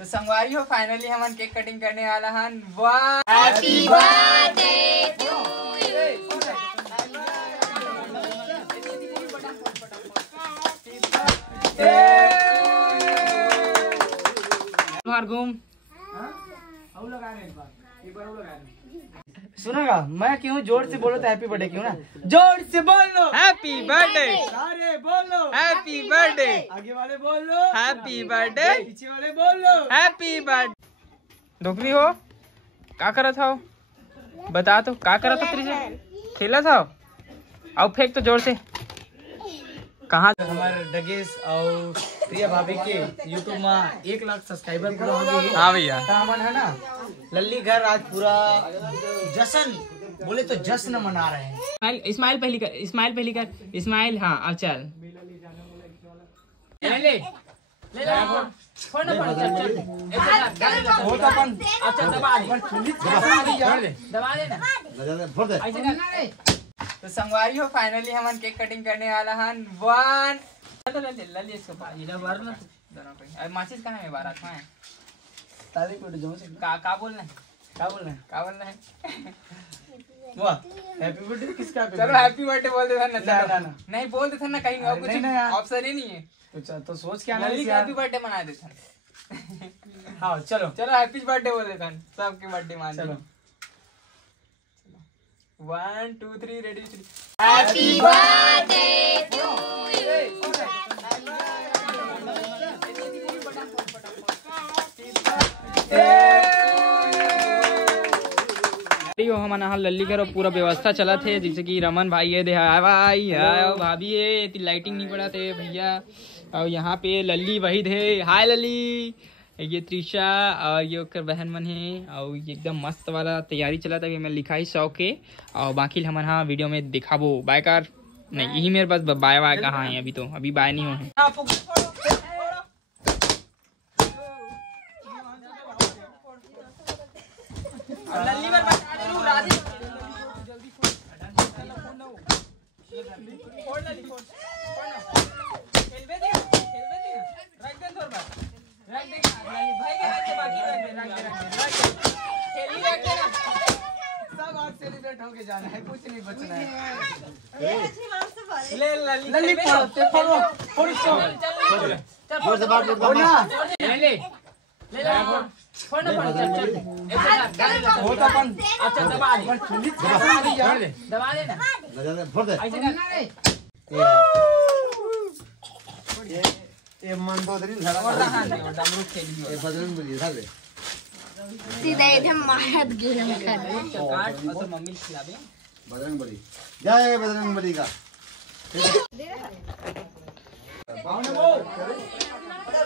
तो संगवारी हो फाइनली हम केक कटिंग करने वाला हन। हैप्पी बर्थडे टू घूम सुनेगा। मैं क्यों जोर से बोलो तो हैप्पी बर्थडे क्यों ना, जोर से बोल लो हैप्पी बर्थडे, अरे बोलो हैप्पी बर्थडे, आगे वाले बोल लो हैप्पी बर्थडे, पीछे वाले बोल लो हैप्पी बर्थडे। दुखली हो क्या करा था, बता तो क्या करा था, तेरे से खेला था। आओ फेंक तो जोर से। कहाँ हमारे डगेश और प्रिया भाभी के यूट्यूब में 1 लाख सब्सक्राइबर पूरा हो गए। हाँ भैया है ना, लल्ली घर आज पूरा जश्न, बोले तो जश्न मना रहे हैं। इस्माइल पहली कर, इस्माइल पहली कर, इस्माइल। हाँ अब चल ले ले तो संगवारी हो फाइनली हम केक कटिंग करने वाला हन। माचिस कहाँ है, बारात में ताली को का बोलना है, क्या बोलना है, क्या बोलना है। हैप्पी बर्थडे किसका, चलो हैप्पी बर्थडे बोल दे ना, नहीं बोल देते ना, कहीं और कुछ ऑप्शन ही नहीं है। तो सोच के हैप्पी बर्थडे मना देते। हाँ चलो चलो हैप्पी बर्थडे बोल देते सबके बर्थडे मान। चलो 1 2 3 ready. Happy birthday to you. हमारे यहाँ लल्ली घर पूरा व्यवस्था चला थे, जैसे कि रमन भाई है, भाई है, भाभी है, लाइटिंग नहीं पड़ा थे भैया। और यहाँ पे लल्ली वही थे, हाय लल्ली, ये त्रिशा और ये ओकर बहन मन है। और ये एकदम मस्त वाला तैयारी चला था, मैं लिखा ही शौक के। और बाकी हमारे यहाँ वीडियो में दिखाबो बाय कार नहीं, यही मेरे पास बाय बाय कहाँ है, अभी तो अभी बाय नहीं हुए। सेलिब्रेट होके जाना है, कुछ नहीं बचना है। ले लल्ली फोड़ो सीधा इधर मारत गिरम कर मम्मी खिलाबे बजरंगबली, जय बजरंगबली का।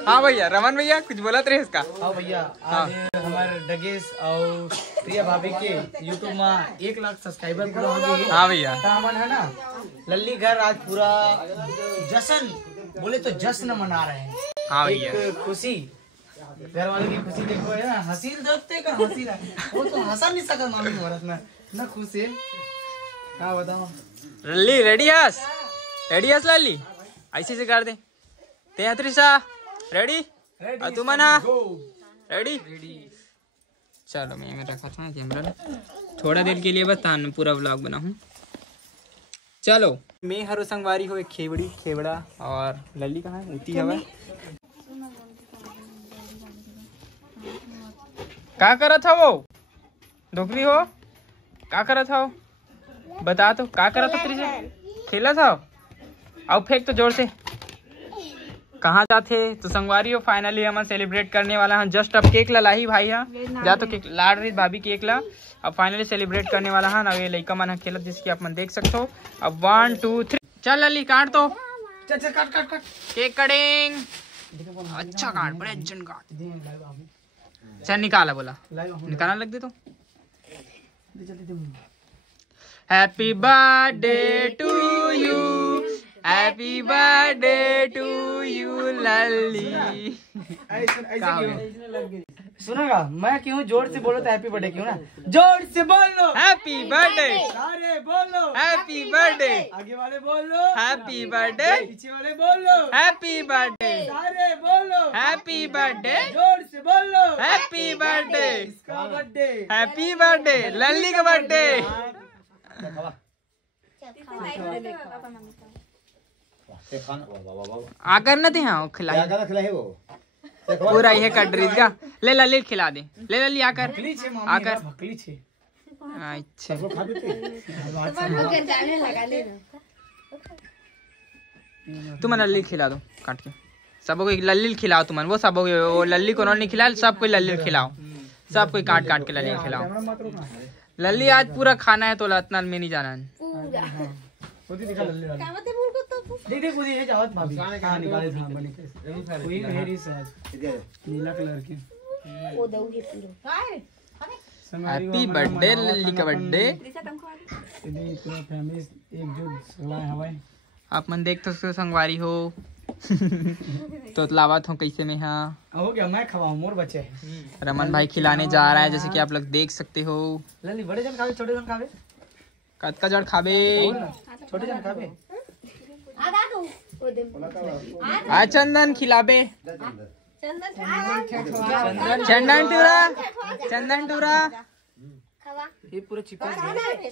हाँ भैया रमन भैया कुछ बोला थे इसका। हाँ भैया आज हमारे डगेश और प्रिया भाभी के यूट्यूब में 1 लाख सब्सक्राइबर पूरा हो गए। हाँ भैया है ना, लल्ली घर आज पूरा जश्न, बोले तो जश्न मना रहे हैं। हाँ भैया खुशी, घर वालों की खुशी देखो है ना, हंसी देखते कर हंसी रहा, वो तो हंसा नहीं सका मामी औरत में ना, खुश है। क्या बताओ लल्ली रेडी हस, रेडी हस लल्ली, ऐसे से कर दे। ते त्रिशा रेडी, तू मना रेडी। चलो मैं रखा था कैमरा थोड़ा देर के लिए, बस तान पूरा व्लॉग बनाऊं। चलो मैं हरो संगवारी हो एक खेवड़ा और लल्ली कहाँ है, उती हवा क्या करा था वो, दुखली हो क्या करा था वो, बता तो क्या करा था, तेरे से खेला था। आओ फेंक तो जोर से। कहाँ जाते तो संगवारी हो फाइनली हम सेलिब्रेट करने वाला है। जस्ट अब केक ला ही भाई यहाँ जा तो केक लाड़ रही भाभी केक ला, अब फाइनली सेलिब्रेट करने वाला है। अब ये लड़का मन खेलत जिसकी आप मन देख सकते हो। अब 1 2 3 चल लल्ली काट तो, चल काट केक कटिंग, अच्छा काट, बड़े अर्जन काट। चल निकाला, बोला निकालना लग दे तो। Happy birthday to you, happy birthday to you Lalli. सुनोगा मैं क्यों जोर से बोलो तो हैप्पी बर्थडे क्यों ना जोर से बोलो हैप्पी बर्थडे सारे बोलो हैप्पी बर्थडे आगे वाले बोलो हैप्पी बर्थडे पीछे वाले बोलो हैप्पी बर्थडे सारे बोलो हैप्पी बर्थडे जोर से बोलो हैप्पी बर्थडे इसका बर्थडे हैप्पी बर्थडे लल्ली का बर्थडे आकर न थे हाँ खिला खिलाए वो पूरा ये कट रही क्या ले लल्ली खिला दे ले लल्ली आकर आकर भकली छे अच्छा तुम लल्ली खिला दो काट के सबको एक लल्ली खिलाओ तुम वो सब वो लल्ली को नहीं खिला सबको लल्ली खिलाओ सब कोई काट काट के लल्ली खिलाओ लल्ली आज पूरा खाना है तो लतनाल में नहीं जाना है देख वो ये जावत भाभी हां निकाले था बने कोई हेरी साज नीला कलर की वो दोगे पूरा हैप्पी बर्थडे लल्ली का बर्थडे ये पूरा फैमिली एकजुट सलाह हवाई आप मन देख तो संगवारी हो तो लावत हो कैसे में हाँ हो गया मैं खवाऊं मोर बच्चे रमन भाई खिलाने जा रहा है जैसे कि आप लोग देख सकते हो लल्ली बड़े जन खावे छोटे जन खावे कद का जड़ खाबे छोटे जन खावे आधा दो वो दे आ चंदन खिलाबे चंदन टूरा खवा ये पूरा चिपक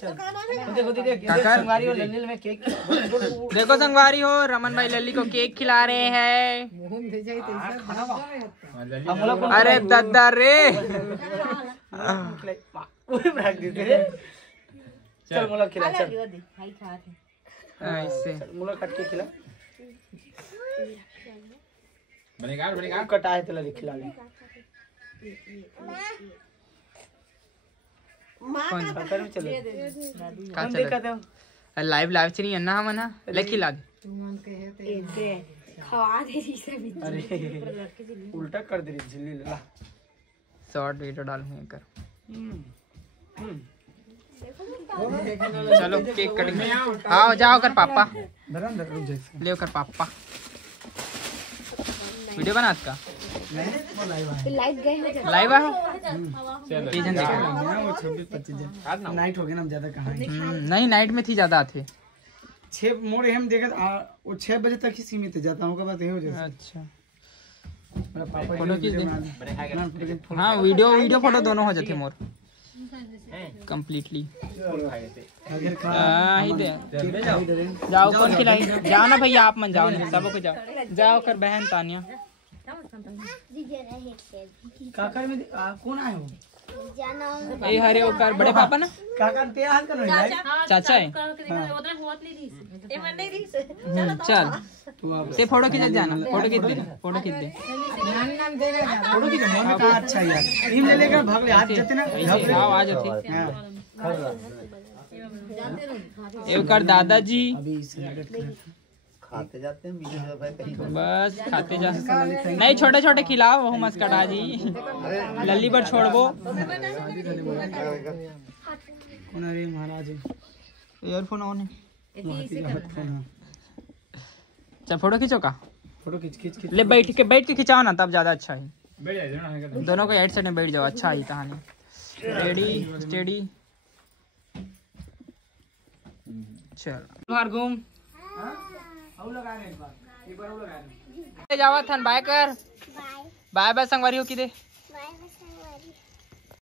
तो देखो देख काका। संगवारी और लल्ली में केक देखो संगवारी हो रमन भाई लल्ली को केक खिला रहे हैं अरे दादा रे चल मुला खिला चल ऐसे मुला काट के खिला बनेगा कटा है तो लल्ली खिला ले पकड़ में चले का हम चल देखते हो लाइव लाइव चली अन्ना मना ले खिला दे खवा दे रही सब अरे उल्टा कर दे रही झिल्ली ला शॉर्ट वीडियो डालूंगा कर चलो केक कटिंग आओ जाओ कर पापा धरम धर जैसे ले कर पापा वीडियो बना का लाइट गए हो जा लाइव आओ ये जन देखा वो 26-25 जन नाइट हो गया ना ज्यादा कहां नहीं नाइट में थी ज्यादा थे 6 मोड़ हम देखा वो 6 बजे तक ही सीमित जाता हूं का बात ये हो जैसे अच्छा मेरा पापा फोटो खींच दे दे हाँ वीडियो फोटो दोनों हो जाते मोर कंप्लीटली ही दे जाओ कौन खिलाई जाओ ना भैया आप मन जाओ ना सबको जाओ जाओ कर बहन तानिया काका में कौन आए हो जाना ए हरे ओकर बड़े पापा ना काका पे हाथ कर रहे चाचा है चल से फोटो खींच जाना फोटो खींच दे फोटो खींच दे फोटो की मन का अच्छा यार इम ले लेकर भाग ले हाथ जते ना आओ आ जाते एकर दादाजी अभी सिगरेट खाते जाते हैं वीडियो भाई कहीं बस खाते जा नहीं छोटे छोटे खिलाओ वो मस्कटा जी लल्ली पर छोड़बो अरे महाराज ईयरफोन ऑन है फोन चल फोटो खींचो का फोटो खींच ले बैठ के खिंचाओ ना तब ज्यादा अच्छा है दोनों को हेडसेट में बैठ जाओ अच्छा ही कहानी स्टेडी चल बाहर घूम जावा थन बाय कर बाय बाय संगवारी हो की दे